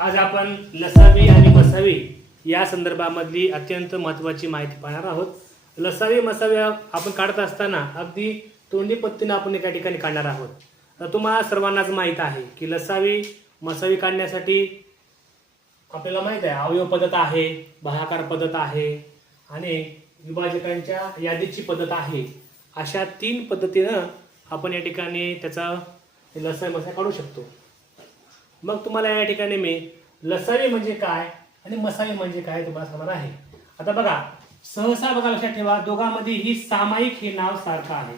आज आपण लसावी आणि मसावी या संदर्भामधली अत्यंत महत्त्वाची माहिती पाहणार आहोत. लसावी मसावी आपण काढत असताना अगदी तोंडी पत्तीनं आपण एका ठिकाणी काढणार आहोत. तर तुम्हाला सर्वांनाच माहीत आहे की लसावी मसावी काढण्यासाठी आपल्याला माहीत आहे अवयव पद्धत आहे भागाकार पद्धत आहे आणि विभाजकांच्या यादीची पद्धत आहे. अशा तीन पद्धतीनं आपण या ठिकाणी त्याचा लसावी मसावी काढू शकतो. मग तुम्हाला या ठिकाणी मी लसावी म्हणजे काय आणि मसावी म्हणजे काय तुम्हाला सांगणार आहे. आता बघा सहसा बघा लक्षात ठेवा दोघांमध्ये ही सामायिक हे नाव सारखं आहे.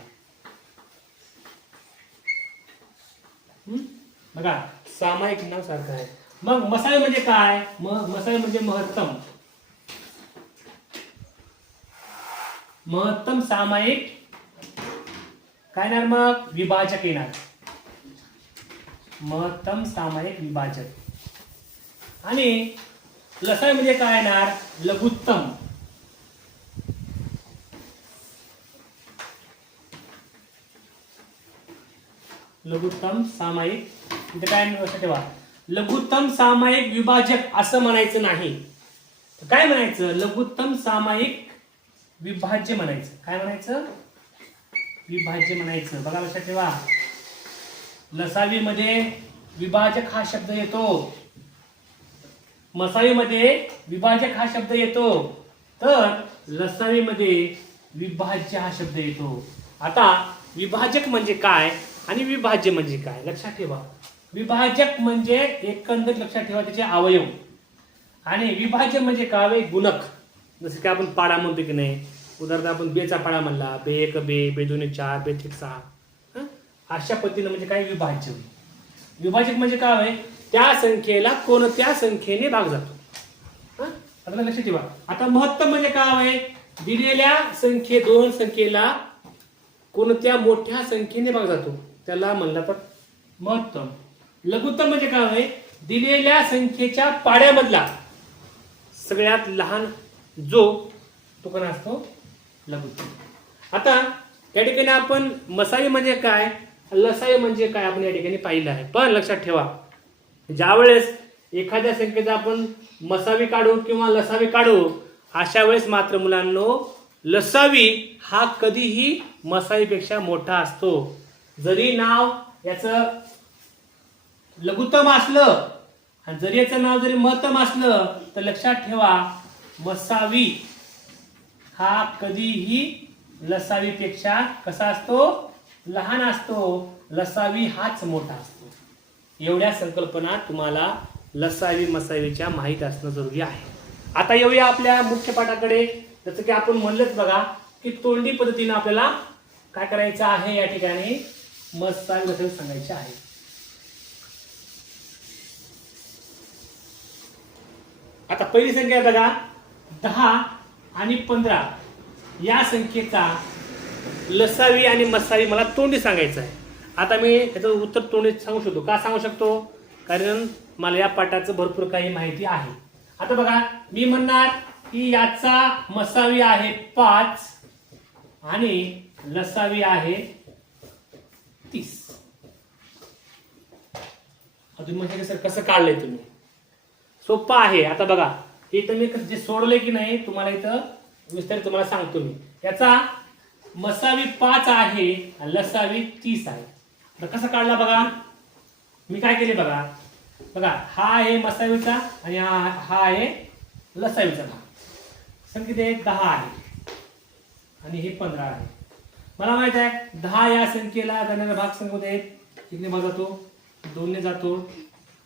बघा सामायिक नाव सारखं आहे. मग मसावी म्हणजे काय? मग मसावी म्हणजे महत्तम. महत्तम सामायिक काय येणार मग? विभाजक येणार. महत्तम सामायिक विभाजक आणि लसाय म्हणजे काय येणार? लघुत्तम. लघुत्तम सामायिक इथे काय लक्षात ठेवा. लघुत्तम सामायिक विभाजक असं म्हणायचं नाही. काय म्हणायचं? लघुत्तम सामायिक विभाज्य म्हणायचं. काय म्हणायचं? विभाज्य म्हणायचं. बघा लक्षात ठेवा. लसावीमध्ये विभाजक हा शब्द येतो. मसावीमध्ये विभाजक हा शब्द येतो. तर लसावीमध्ये विभाज्य हा शब्द येतो. आता विभाजक म्हणजे काय आणि विभाज्य म्हणजे काय? लक्षात ठेवा. विभाजक म्हणजे एकंदर लक्षात ठेवा त्याचे अवयव. आणि विभाज्य म्हणजे काय? गुणक. जसं की आपण पाडा म्हणतो की नाही. उदाहरणार्थ आपण बेचा पाडा म्हणला. बे एक बे बे दोन चार बे तीन सहा. अशा पद्धतीनं म्हणजे काय विभाज्य विभाजक म्हणजे काय आहे त्या संख्येला कोणत्या संख्येने भाग जातो. आता लक्षात ठेवा. आता महत्तम म्हणजे काय आहे दिलेल्या संख्ये दोन संख्येला कोणत्या मोठ्या संख्येने भाग जातो. त्याला म्हणला तर महत्तम. लघुत्तम म्हणजे काय आहे दिलेल्या संख्येच्या पाड्यामधला सगळ्यात लहान जो तो कोणा असतो? लघुत्तम. आता त्या ठिकाणी आपण मसाई म्हणजे काय? लसाई म्हणजे काय आपण या ठिकाणी पाहिलं आहे. पण लक्षात ठेवा ज्या वेळेस एखाद्या संख्येचा आपण मसावी काढू किंवा लसावी काढू अशा वेळेस मात्र मुलांनो लसावी हा कधीही मसावीपेक्षा मोठा असतो. जरी नाव याचं लघुत्तम असलं आणि जरी याचं नाव जरी महत्तम असलं तर लक्षात ठेवा मसावी हा कधीही लसावीपेक्षा कसा असतो? लहान असतो लसावी हाच मोठा असतो. एवढ्या संकल्पना तुम्हाला लसावी मसावीच्या माहीत असणं जरुरी आहे. आता येऊया आपल्या मुख्य पाठाकडे. जसं की आपण म्हणलंच बघा की तोंडी पद्धतीनं आपल्याला काय करायचं आहे या ठिकाणी? मसावी मसावी सांगायचे आहे. आता पहिली संख्या बघा दहा आणि पंधरा. या संख्येचा लसावी आणि मसावी मला तोंडी सांगायचं आहे. आता मी त्याचं उत्तर तोंडी सांगू शकतो. का सांगू शकतो? कारण मला या पाठाचं भरपूर काही माहिती आहे. आता बघा मी म्हणणार की याचा मसावी आहे पाच आणि लसावी आहे तीस. अजून म्हणजे सर कसं काढलंय तुम्ही? सोपं आहे. आता बघा इथं मी जे सोडले की नाही तुम्हाला इथं विस्तारित तुम्हाला सांगतो मी. याचा मसावी पाच आहे लसावी तीस आहे. तर कसं काढला बघा? मी काय केले बघा? बघा हा आहे मसावीचा आणि हा हा आहे लसावीचा भाग. संख्येत एक दहा आहे. आणि हे पंधरा आहे. मला माहीत आहे दहा या संख्येला जाणारा भाग सांगत एक एकने भाग जातो दोनने जातो.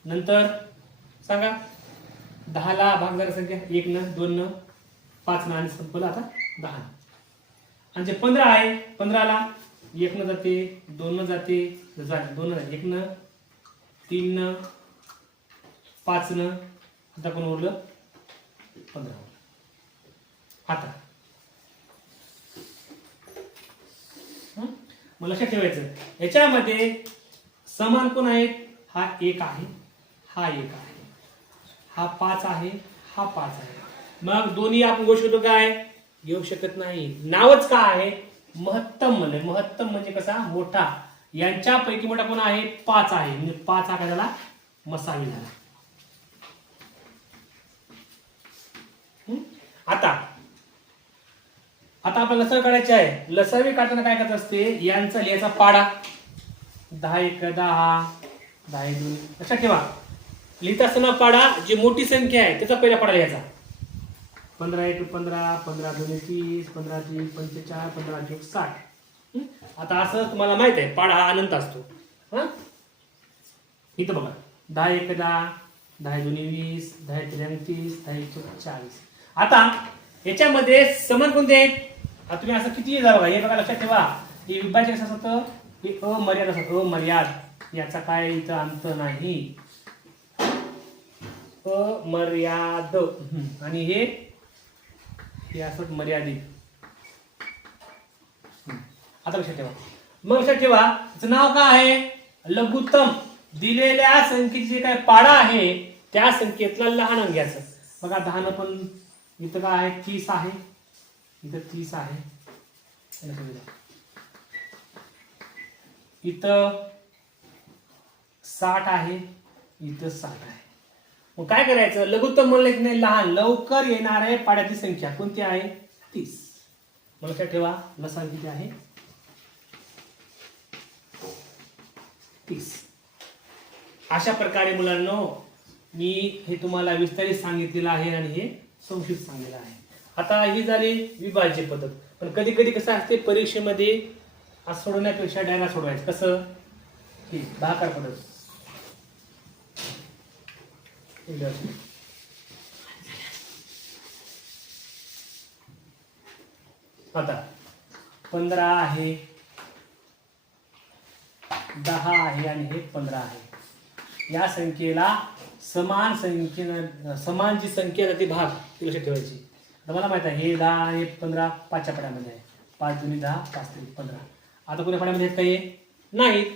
नंतर सांगा. दहाला भाग जाणारी संख्या एक न दोन न पाच न आणि संपलं आता दहा आणि जे पंधरा आहे पंधराला एक न जाते दोन न जाते दोन जाते. एक न तीन न पाच न आता कोण उरलं? पंधरा आता. मग लक्षात ठेवायचं. याच्यामध्ये समान कोण आहे? हा एक आहे हा एक आहे. हा पाच आहे हा पाच आहे. मग दोन्ही आपण गोष्ट काय? येऊ शकत नाही. नावच का आहे? महत्तम म्हणजे महत्तम म्हणजे कसा? मोठा. यांच्यापैकी मोठा कोण आहे? पाच आहे. म्हणजे पाच हा काय झाला? मसावी झाला. आता आता आपण लसण काढायची आहे. लसावी काढताना काय करत असते? यांचा लिहायचा पाडा. दहा एक दहा दहा एक दोन लक्षात ठेवा. लिहित असताना पाडा जी मोठी संख्या आहे त्याचा पहिला पाडा लिहायचा. पंधरा एक पंधरा पंधरा दोन तीस पंधरा तीन पंचेचाळ पंधरा एक साठ. आता असं तुम्हाला माहीत आहे पाडा हा अनंत असतो. हा? इथं बघा. दहा एक दहा दहा दोन्ही वीस दहा त्र्याऐंतीस दहा एक चाळीस. आता याच्यामध्ये समान कोणते आहेत? आता तुम्ही असं किती जा बघा हे बघा लक्षात ठेवा. हे विभाजक कसं होतं हे अमर्याद असतं. अमर्याद. याचा काय इथं अंत नाही. अमर्याद. आणि हे हे असत मर्यादित आता लक्षात ठेवा. मग लक्षात ठेवा तिचं नाव काय आहे? लघुत्तम. दिलेल्या संख्येची जे काय पाडा आहे त्या संख्येतला लहान अंग्याचं. घ्यायचं बघा दहानं पण इथं काय आहे? तीस आहे. इथं तीस आहे. इथं साठ आहे इथं साठ आहे. मग काय करायचं? लघुत्तम म्हणलं की नाही लहान लवकर येणाऱ्या पाड्याची संख्या. कोणती आहे? तीस. मग लक्षात ठेवा लसाव किती आहे? तीस. अशा प्रकारे मुलांनो मी हे तुम्हाला विस्तारित सांगितलेलं आहे आणि हे संक्षिप्त सांगितलं आहे. आता ही झाली विभाज्य पद्धत. पण कधी कधी कसं असते परीक्षेमध्ये आज सोडवण्यापेक्षा डायरा सोडवायचं. कसं? ही भाकार पद्धत. आता पंधरा आहे. दहा आहे आणि हे पंधरा आहे. या संख्येला समान संख्येनं समान जी संख्या आहे ती भाग ती लक्षात ठेवायची. आता मला माहीत आहे हे दहा आणि पंधरा पाचच्या पाण्यामध्ये आहे. पाच दोन्ही दहा पाच तरी पंधरा. आता कोण्या पाण्यामध्ये येत काही नाहीत.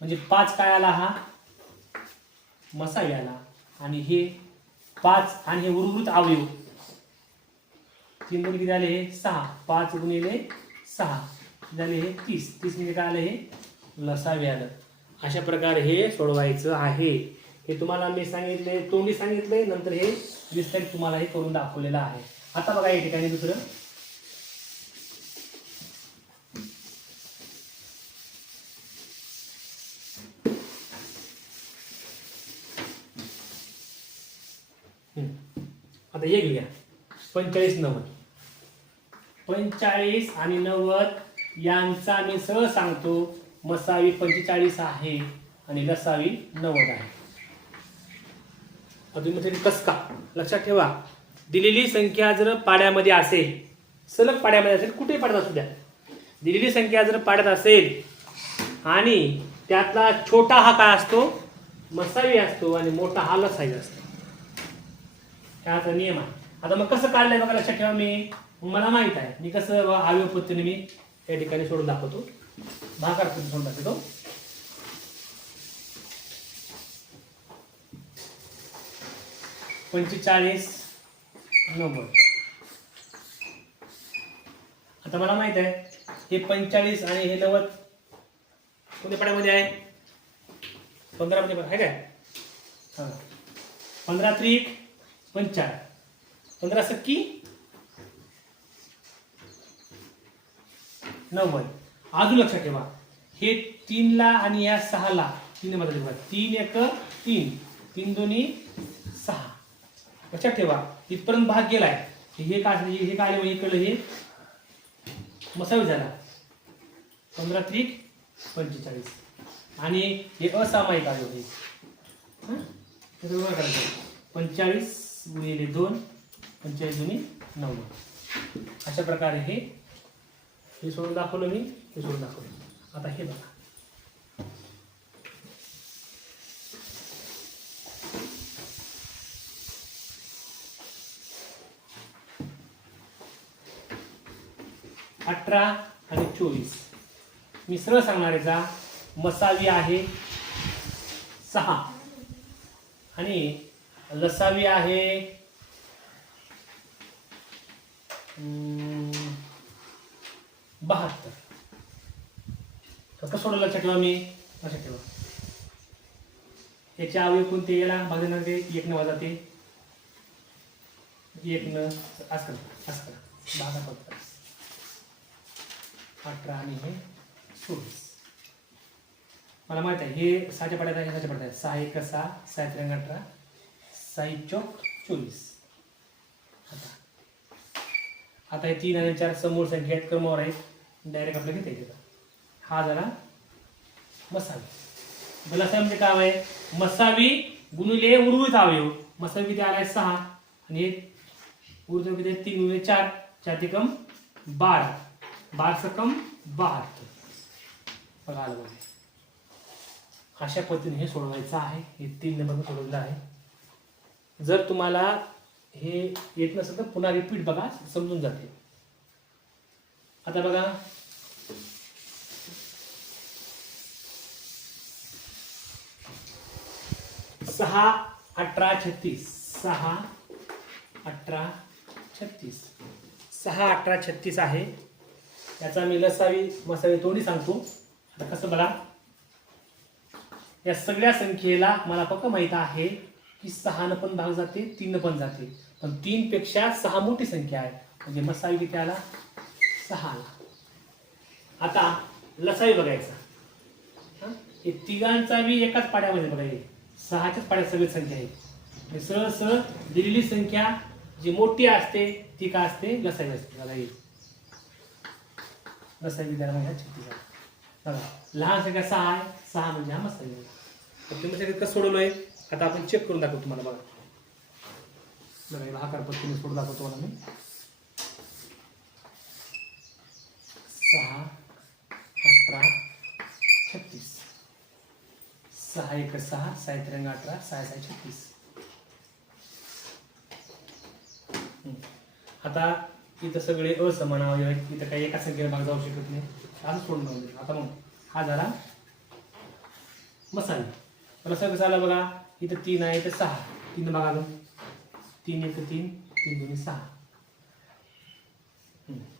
म्हणजे पाच काय आला हा? मसाई आला आणि हे पाच आणि हे उर्वृत अवयव. तीन गुण किती आले हे सहा. पाच गुणिले सहा. झाले हे तीस. तीस म्हणजे काय आलं हे? लसावे आलं. अशा प्रकारे हे सोडवायचं आहे. हे तुम्हाला मी सांगितले तोंडी सांगितले नंतर हे विस्तारित तुम्हाला हे करून दाखवलेलं आहे. आता बघा या ठिकाणी दुसरं. आता हे घेऊया पंचेचाळीस नव्वद. पंचेचाळीस आणि नव्वद यांचा मी सहज सांगतो मसावी पंचेचाळीस आहे आणि लसावी नव्वद आहे. अजून म्हणजे कस का लक्षात ठेवा. दिलेली संख्या जर पाड्यामध्ये असेल सलग पाड्यामध्ये असेल कुठेही पाड्यात असू द्या. दिलेली संख्या जर पाड्यात असेल आणि त्यातला छोटा हा काय असतो? मसावी असतो आणि मोठा हा लसावी असतो. ह्याचा नियम आहे. आता मग कसं काढलंय बघा लक्षात ठेवा मी. मला माहीत आहे. मी कसं बघा आव्य पद्धतीने मी या ठिकाणी सोडून दाखवतो. भाकार पद्धती सोडून दाखवतो. पंचेचाळीस नव्वद. आता मला माहीत आहे हे पंचेचाळीस आणि हे नव्वद कोणत्या पाड्यामध्ये आहे? पंधरामध्ये आहे काय? हां. पंधरा त्रिक पंचाळ पंधरा सक्की नव्वद. अजून लक्षात ठेवा. हे तीनला आणि या सहाला तीन मध्ये ठेवा तीन एक तीन. तीन दोन्ही सहा. लक्षात ठेवा. इथपर्यंत भाग गेलाय. हे काय हे हे काय आले? इकडलं हे? मसावी झाला. पंधरा त्रिक पंचेचाळीस. आणि हे असामायिक आले होते. पंचेचाळीस गुणिले दोन पंचेचाळीस जुनी नव्वद. अशा प्रकारे हे हे सोडून दाखवलं मी हे सोडून दाखवलं. आता हे बघा. अठरा आणि चोवीस. मी सरळ सांगणार मसावी आहे सहा. आणि लसावी आहे. बहात्तर. कसं सोडलं लक्षात ठेवा मी. लक्षात ठेवा. याच्या अवयव कोणते? याला भाजणार ते एक हजार ते. एक न असं असं दहा फक्त अठरा आणि हे सोळीस मला माहीत आहे हे सहाच्या पडत आहे हे सहाच्या आहे. सहा एक सहा सहा त्र्याण्णव अठरा. सहा चौक चोवीस. आता हे तीन आणि चार समोर संख्या आहेत क्रमावर आहेत. डायरेक्ट आपल्याला घेता येते हा झाला मसावी. मला असं म्हणजे काय आहे? मसावी गुणिले उर्वरित अवयव हो. मसावी किती आलाय? सहा. आणि हे उर्वरित किती तीन गुणिले चार. चार ते कम बारा. बारा कम बहात्तर. बघा आलं बघा. अशा पद्धतीने हे सोडवायचं आहे? हे तीन नंबर सोडवलं आहे. जर तुम्हाला हे येत नसेल तर पुन्हा रिपीट बघा समजून जाते. आता बघा. सहा अठरा छत्तीस. सहा अठरा छत्तीस. सहा अठरा छत्तीस आहे. याचा मी लसावी मसावी तोंडी सांगतो. आता कसं बघा. या सगळ्या संख्येला मला फक्त माहीत आहे की सहानं पण भाग जाते तीन पण जाते पण तीन पेक्षा सहा मोठी संख्या आहे. म्हणजे मसावी किती आला? सहा आला. आता लसावी बघायचा. हे? तिघांचा बी एकाच पाड्यामध्ये बघा हे. सहाच्याच पाड्यात सगळी संख्या आहे. सरळ सरळ दिलेली संख्या जी मोठी असते ती का असते? लसावी असते. बघा येईल लसावी त्याला म्हणजे छत्तीस बघा. लहान संख्या सहा आहे. सहा म्हणजे हा मसावी तुम्ही सगळं कसं आहे आता आपण चेक करून दाखवतो तुम्हाला बघा. बघा हे आकार पद्धतीने सोडून दाखवतो मला मी. सहा अठरा छत्तीस. सहा एक सहा सहा त्र्याण्णव अठरा सहा सहा छत्तीस. हम्म. आता इथं सगळे असमान अवयव आहेत. इथं काही एका संख्येने भाग जाऊ शकत नाही. असं सोडून जाऊ आता मग हा झाला मसाला. मला सगळं झालं बघा? इथं तीन आहे इथं सहा. तीन बघा अजून. तीन इथं तीन तीन दोन सहा.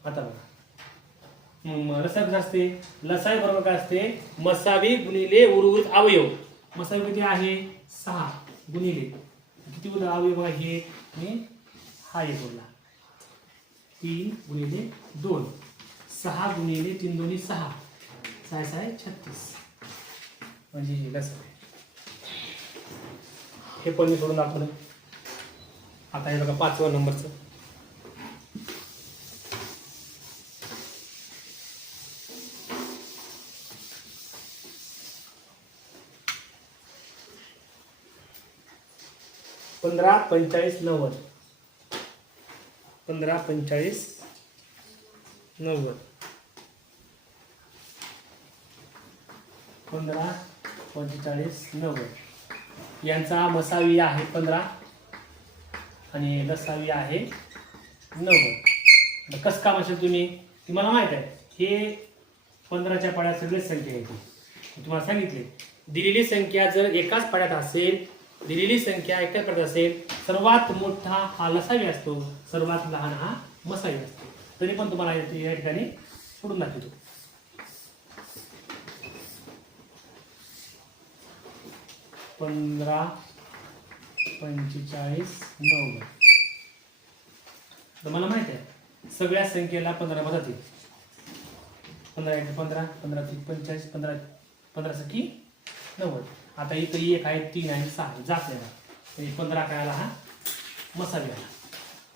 आता बघा. लसाय कसं असते? लसाई बरोबर काय असते? मसावी गुणिले उर्वरित अवयव. मसावी किती आहे? सहा गुणिले. किती उरला अवयव बघा हे? आणि हा एक उरला. तीन गुणिले दोन. सहा गुणिले तीन दोन्ही सहा. सहा सहा छत्तीस. म्हणजे हे लसावी हे पण मी सोडून दाखवलं आता हे बघा पाचवा नंबरचं. पंधरा पंचेचाळीस नव्वद. पंधरा पंचेचाळीस नव्वद. पंधरा पंचेचाळीस नव्वद. यांचा मसावी आहे पंधरा आणि लसावी आहे नव्वद कसं काम असेल तुम्ही? ती मला माहीत आहे. हे पंधराच्या पाड्यात सगळेच संख्या येते तुम्हाला सांगितले. दिलेली संख्या जर एकाच पाड्यात असेल दिलेली संख्या एकाच पाड्यात असेल सर्वात मोठा हा लसावी असतो सर्वात लहान हा मसावी असतो. तरी पण तुम्हाला या या ठिकाणी सोडून दाखवतो. पंधरा पंचेचाळीस नव्वद. तर मला माहीत आहे सगळ्या संख्येला पंधरा मदत येईल पंधरा एक पंधरा पंधरा ते पंचेचाळीस पंधरा पंधरा सखी नव्वद. आता इथं एक आहे तीन आहे सहा जात नाही. पंधरा काय हा मसाले आला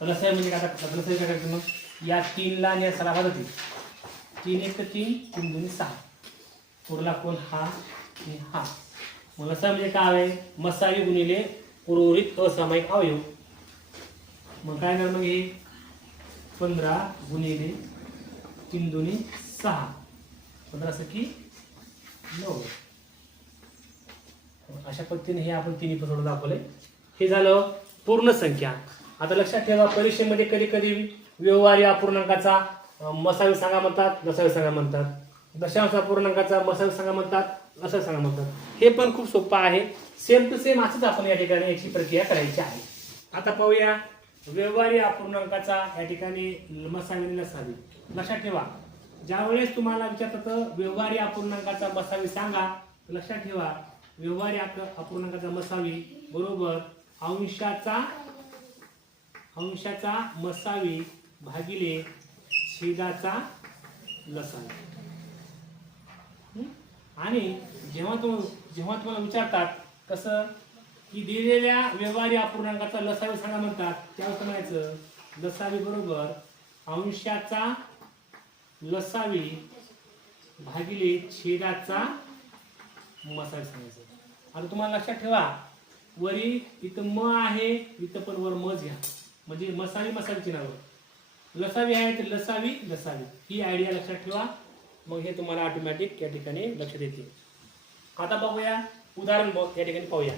तर लसाई म्हणजे काय टाकतात लसाई काय करायचं मग? या तीनला आणि या सहाला मदत तीन एक तीन तीन दोन सहा. उरला कोण हा आणि हा. मग लसाई म्हणजे काय आहे? मसावी गुणिले उर्वरित असामायिक अवयव. मग काय करणार मग हे? पंधरा गुणिले तीन दोन्ही सहा. पंधरा सखी नऊ. अशा पद्धतीने हे आपण तिन्ही पण सोडून दाखवले हे झालं पूर्ण संख्या. आता लक्षात ठेवा परीक्षेमध्ये कधी कधी व्यवहार या पूर्णांकाचा मसावी सांगा म्हणतात दसावी सांगा म्हणतात. दशांश अपूर्णांकाचा मसावी सांगा म्हणतात. असं सांगा हे पण खूप सोपं आहे. सेम टू सेम असंच आपण या ठिकाणी याची प्रक्रिया करायची आहे. आता पाहूया व्यवहारी अपूर्णांकाचा या ठिकाणी मसावी नसावी लक्षात ठेवा. ज्यावेळेस तुम्हाला विचारतात व्यवहारी अपूर्णांकाचा मसावी सांगा लक्षात ठेवा. व्यवहारी अपूर्णांकाचा मसावी बरोबर अंशाचा अंशाचा मसावी भागिले छेदाचा लसावी आणि जेव्हा तुम जेव्हा तुम्हाला विचारतात कसं? की दिलेल्या व्यवहारी अपूर्णांकाचा लसावी सांगा म्हणतात त्यावेळेस सांगायचं म्हणायचं लसावी बरोबर अंशाचा लसावी भागिले छेदाचा मसावी सांगायचं आता तुम्हाला लक्षात ठेवा वरी इथं म आहे इथं पण वर मज घ्या. म्हणजे मसावी मसावीची नावं. लसावी आहे तर लसावी लसावी. ही आयडिया लक्षात ठेवा. मग हे तुम्हाला ऑटोमॅटिक या ठिकाणी लक्षात येते आता बघूया उदाहरण बघ या ठिकाणी पाहूया.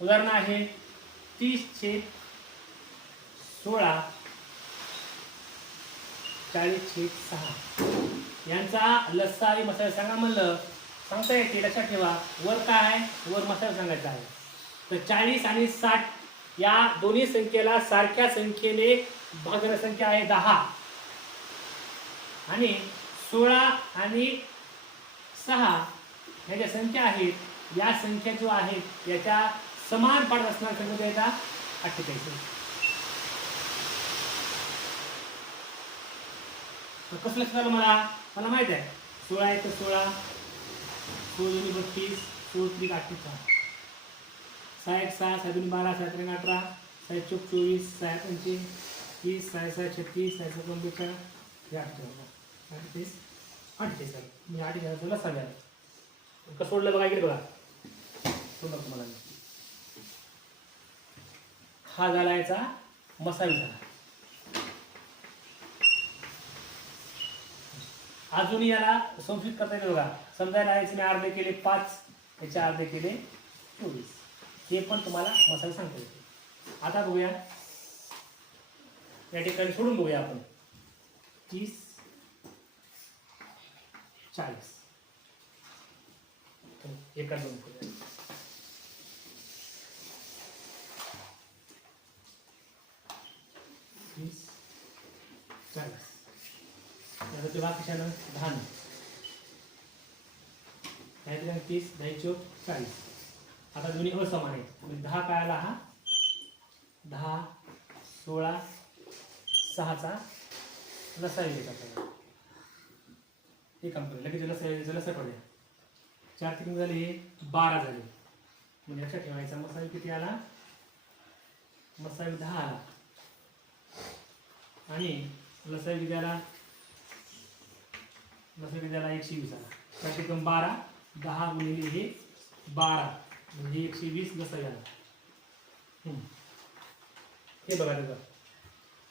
उदाहरण आहे तीस छेद सोळा चाळीस छेद सहा. यांचा लस्सा आणि मसाला सांगा म्हणलं सांगता येते लक्षात ठेवा. वर काय आहे? वर मसाला सांगायचा आहे. तर चाळीस आणि साठ या दोन्ही संख्येला सारख्या संख्येने भागणारी संख्या आहे दहा. आणि सोळा आणि सहा ह्या ज्या संख्या आहेत या संख्या जो आहेत याच्या समान पाठ असणार संख्या येतात अठ्ठेचाळीस कसं लक्षात आलं मला? मला माहीत आहे. सोळा आहे तर सोळा सोळ दोन्ही बत्तीस सोळ त्रिक अठ्ठेचाळीस. सहा एक सहा सहा दोन बारा सहा त्रिक अठरा सहा चौक चोवीस सहा पंचे तीस सहा सहा छत्तीस सहा सहा पंचेचाळीस हे अठ्ठेचाळीस अठ्ठेचाळीस अठ्ठेचाळीस झालं मी अठ्ठेचाळीस तुला सांगायला कसं सोडलं बघा इकडे बघा. सोडलं तुम्हाला हा झाला याचा मसाला. झाला अजून याला संस्कृत करता येते बघा. समजायला याचे मी अर्धे केले पाच याचे अर्धे केले चोवीस. हे पण तुम्हाला मसाला सांगता. येते आता बघूया. या ठिकाणी सोडून बघूया आपण. तीस चाळीस. एका दोन करूया तीस चाळीस. आता ते बाकीच्यानं दहा नाही. तीस दहा चोक चाळीस. आता दोन्ही असमान आहेत. दहा काय आला हा दहा सोळा सहाचा लसा येईल आपल्याला हे काम करू लगेच लसा यायचं लसा करूया. चार तिकडे झाले हे बारा झाले. म्हणजे लक्षात ठेवायचा मसाला किती आला? मसावी दहा आला. आणि लसा विद्याला आला लसा एकशे वीस आला. त्या बारा दहा गुणिले हे बारा. म्हणजे एकशे वीस लसा आला हे बघा त्याचा.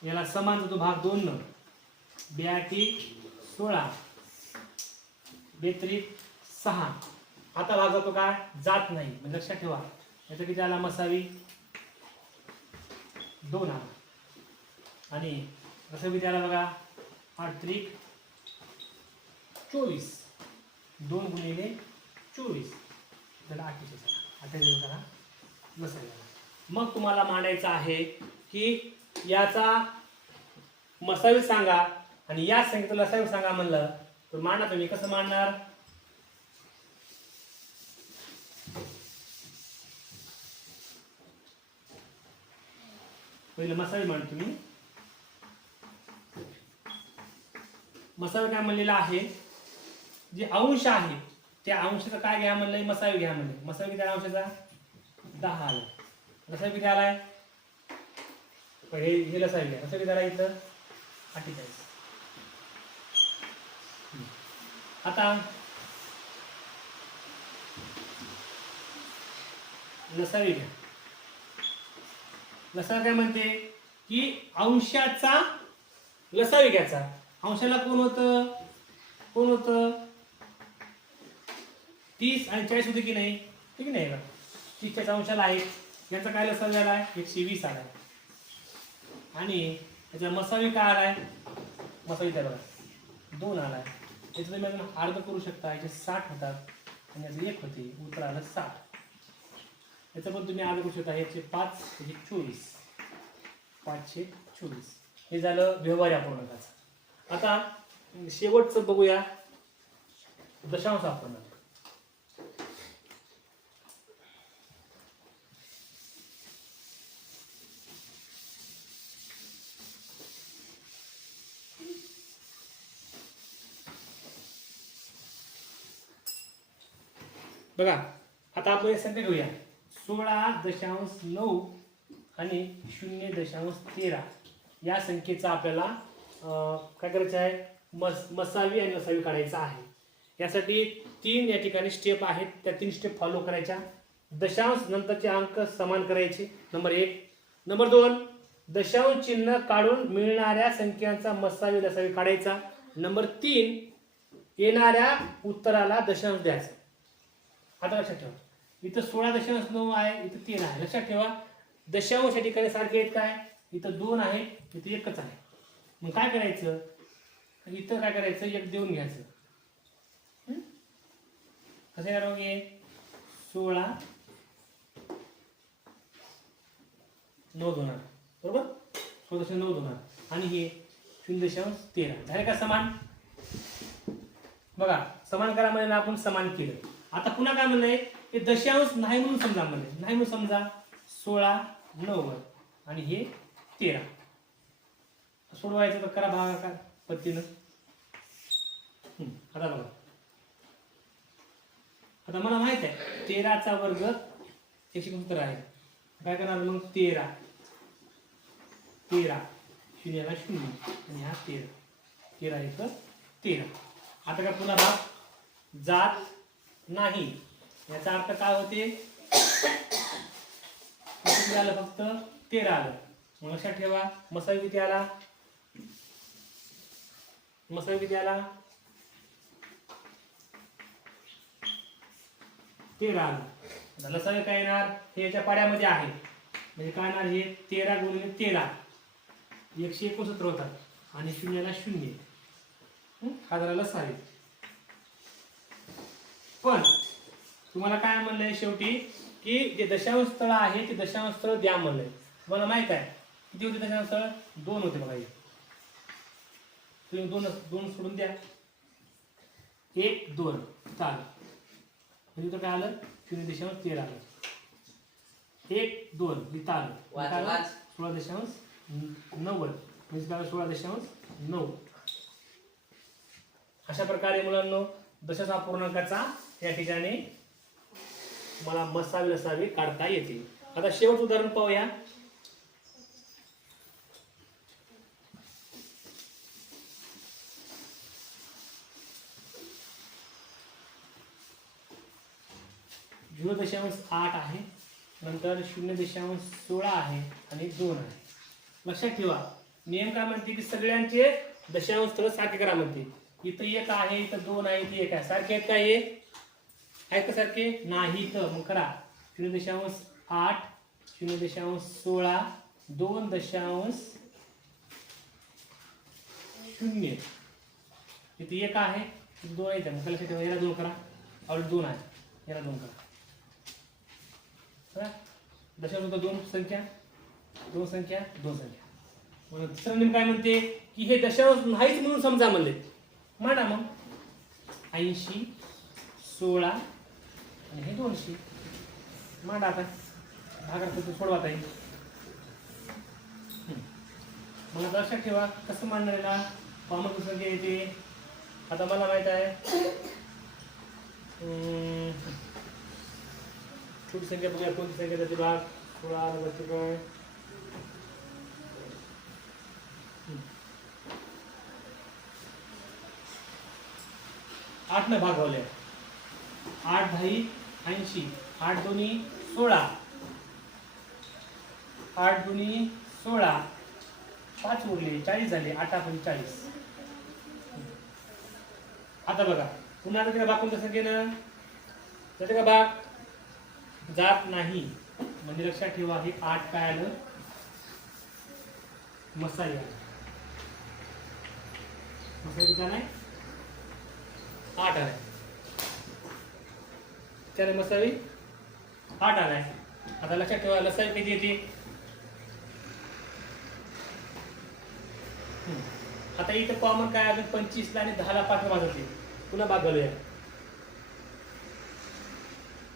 याला समान तो भाग दोन न ब्याटी सोळा बेत्रीत सहा. आता भाग जातो काय? जात नाही. म्हणजे लक्षात ठेवा. याचा किती आला? मसावी. दोन आला. आणि कसं किती आला बघा? आठ त्रिक चोवीस. दोन गुणिले चोवीस. त्याला आठशे आला अठ्ठेचाळीस आला मग तुम्हाला मांडायचं आहे की याचा मसावी सांगा आणि या संख्येचं लसावी सांगा म्हणलं तर मांडा तुम्ही. कसं मांडणार? पहिलं मसावी मांड तुम्ही. मसावी काय म्हणलेला आहे? जे अंश आहे त्या अंशाचा काय घ्या म्हणलंय? मसावी घ्या म्हणले मसावी किती अंशाचा? दहा आला. लसावी किती आलाय? पण हे हे लसावी घ्या. लसावी किती आला इथं? अठ्ठेचाळीस. आता लसावी घ्या. लसावी काय म्हणते? की अंशाचा लसावी घ्यायचा. अंशाला कोण होतं? कोण होतं? तीस आणि चाळीस होते की नाही? ठीक नाही का तीसच्या अंशाला आहे याचा काय लसावी झाला आहे एकशे वीस आला आहे आणि याचा मसावी काय आला आहे मसावी त्या बघा. दोन आहे याचं तुम्ही अजून अर्ध करू शकता. याचे साठ होतात. आणि याचं एक होते. उत्तर आलं साठ. याचं पण तुम्ही अर्ध करू शकता. याचे पाच याचे चोवीस. पाचशे चोवीस. हे झालं व्यवहार अपूर्णांकाचं आता शेवटचं बघूया. दशांश अपूर्णांक बघा आता आपण संख्या घेऊया. सोळा दशांश नऊ आणि शून्य दशांश तेरा. या संख्येचा आपल्याला काय करायचं आहे? मस मसावी आणि मसावी काढायचा आहे. यासाठी तीन या ठिकाणी स्टेप आहेत. त्या तीन स्टेप फॉलो करायच्या. दशांश नंतरचे अंक समान करायचे. नंबर एक. नंबर दोन. दशांश चिन्ह काढून मिळणाऱ्या संख्यांचा मसावी दसावी काढायचा. नंबर तीन. येणाऱ्या उत्तराला दशांश द्यायचा. आता लक्षात ठेवा. इथं सोळा दशांश नऊ आहे इथं तीन आहे. लक्षात ठेवा. दशांश या ठिकाणी सारखे आहेत काय? इथं दोन आहे इथं एकच आहे. मग काय करायचं? इथं काय करायचं? एक देऊन घ्यायचं. हं? कसं करावं घे सोळा नऊ दोन बरोबर? सोळा दशांश नऊ दोन आणि हे शून्य दशांश तेरा. झाले का समान? बघा समान करा म्हणजे आपण समान केलं. आता पुन्हा काय म्हणलंय? हे दशांश नाही म्हणून समजा म्हणलंय. नाही म्हणून समजा सोळा नव्वद आणि हे तेरा. सोडवायचं तर करा भागाकार पत्तीनं आता बघा. आता मला माहीत आहे तेराचा वर्ग एकशे सत्तर आहे. काय करणार मग? तेरा. तेरा. शून्याला शून्य. आणि हा तेरा. तेरा एक तेरा. आता काय पुन्हा भाग? जात नाही. याचा अर्थ काय होते? किती आलं फक्त तेरा आलं. मग लक्षात ठेवा मसावी किती आला? मसावी किती आला? तेरा आलं. लसावी काय येणार? हे याच्या पाड्यामध्ये आहे. म्हणजे काय येणार? हे तेरा गुणिले तेरा. एकशे एकोणसत्तर होतात. आणि शून्याला शून्य. हा? झाला लसावी. पण तुम्हाला काय म्हणलंय शेवटी? की जे दशांश स्थळ आहे ते दशांश स्थळ द्या म्हणलंय. तुम्हाला माहीत आहे. किती होते दशांश स्थळ? दोन होते बघा. तुम्ही दोन दोन सोडून द्या. एक दोन. चाल म्हणजे काय आलं? शून्य दशांश तेरा आलं. एक दोन. लिहिता आलं. सोळा दशांश नव्वद. म्हणजे काय? सोळा दशांश नऊ. अशा प्रकारे मुलांनो दशांश पूर्णांकाचा या ठिकाणी मला मसावी नसावी काढता येतील. आता शेवट उदाहरण पाहूया. झिरो दशांश आठ आहे नंतर शून्य दशांश सोळा आहे आणि दोन आहे. लक्षात ठेवा नियम काय म्हणते की सगळ्यांचे दशांश स्थळ साठे करा म्हणते इथं एक आहे इथं दोन आहे इथे एक आहे. सारखे आहेत का हे? आहेत का सारखे? नाही तर मग करा. शून्य दशांश आठ शून्य दशांश सोळा दोन दशांश शून्य. इथे एक आहे दोन आहे मग लक्षात ठेवा याला दोन करा. ऑलरेडी दोन आहे. याला दोन करा. दशांश दोन संख्या. दोन संख्या दोन संख्या. मग दुसरा काय म्हणते? की हे दशांश नाहीच म्हणून समजा म्हणले. म्हणा मग. ऐंशी सोळा आणि हे दोनशे. मांडा आता. भागात तू सोडवा ताई. हम्म. लक्षात ठेवा कसं मांडणार ना? कॉमन संख्या येते आता मला माहीत आहे. छोटी संख्या बघूया कोणती संख्या जाते भाग? सोळा नंबरचे आठ न भागवले. आठ दही ऐंशी. आठ दोन्ही सोळा. आठ दोन्ही सोळा. पाच उरले चाळीस झाले आठ आपण चाळीस. आता बघा पुन्हा आता भाग कोणत्या संख्येनं जाते का भाग जात नाही. म्हणजे लक्षात ठेवा हे आठ काय आलं? मसाई आलं. मसाई किती नाही? आठ आलाय. त्याने मसावी. आठ आलाय. आता लक्षात ठेवा लसावी किती येते? आता इथं कॉमन काय आलं पंचवीसला आणि दहाला पाठवा माझं ते पुन्हा भाग घालूया.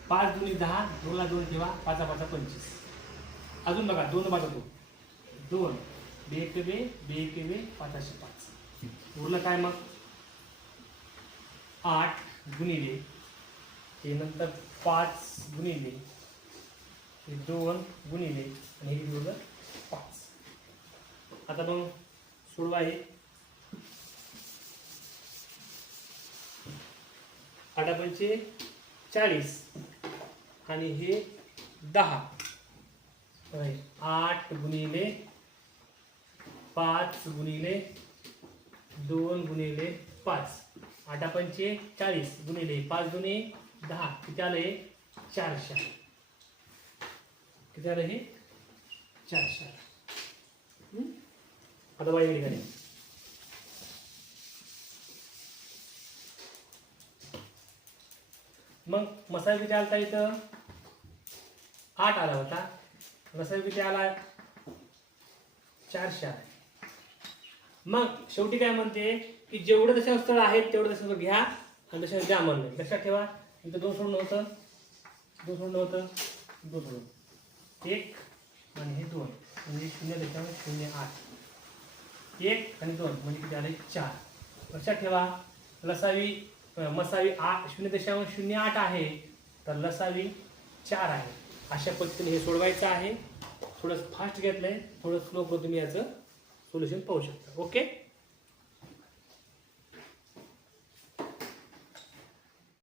पाच दोन्ही दहा दोनला दोन ठेवा पाचा पाचा पंचवीस. अजून बघा दोन बाजू दोन बे एक बे बे एक बे पाचाशे पाच. उरलं काय मग? आठ गुणिले हे नंतर पाच गुणिले हे दोन गुणिले आणि हे बरोबर पाच. आता मग सोडवा हे. आठा पंचे चाळीस आणि हे दहा. आठ गुणिले पाच गुणिले दोन गुणिले पाच. आठा पंचे चाळीस गुणिले पाच गुणे दहा. किती आलं हे? चारशे. किती आलं हे? चारशे. आता बाई निघाली मग मसाला किती आलता इथं? आठ आला होता. मसाला किती आला? चारशे मग शेवटी काय म्हणते? की जेवढं दशांश स्थळ आहेत तेवढं दशांश घ्या आणि दशा द्या म्हणलं लक्षात ठेवा इथं दोन सोडणं होतं दोन सोडणं होतं दोन सोडून एक आणि हे दोन. म्हणजे शून्य दशांश शून्य आठ. एक आणि दोन. म्हणजे किती आले? चार. लक्षात ठेवा लसावी मसावी आठ शून्य दशांश शून्य आठ आहे तर लसावी चार आहे. अशा पद्धतीने हे सोडवायचं आहे. थोडंसं फास्ट घेतलंय. थोडं स्लो तुम्ही याचं सोल्युशन पाहू शकता. ओके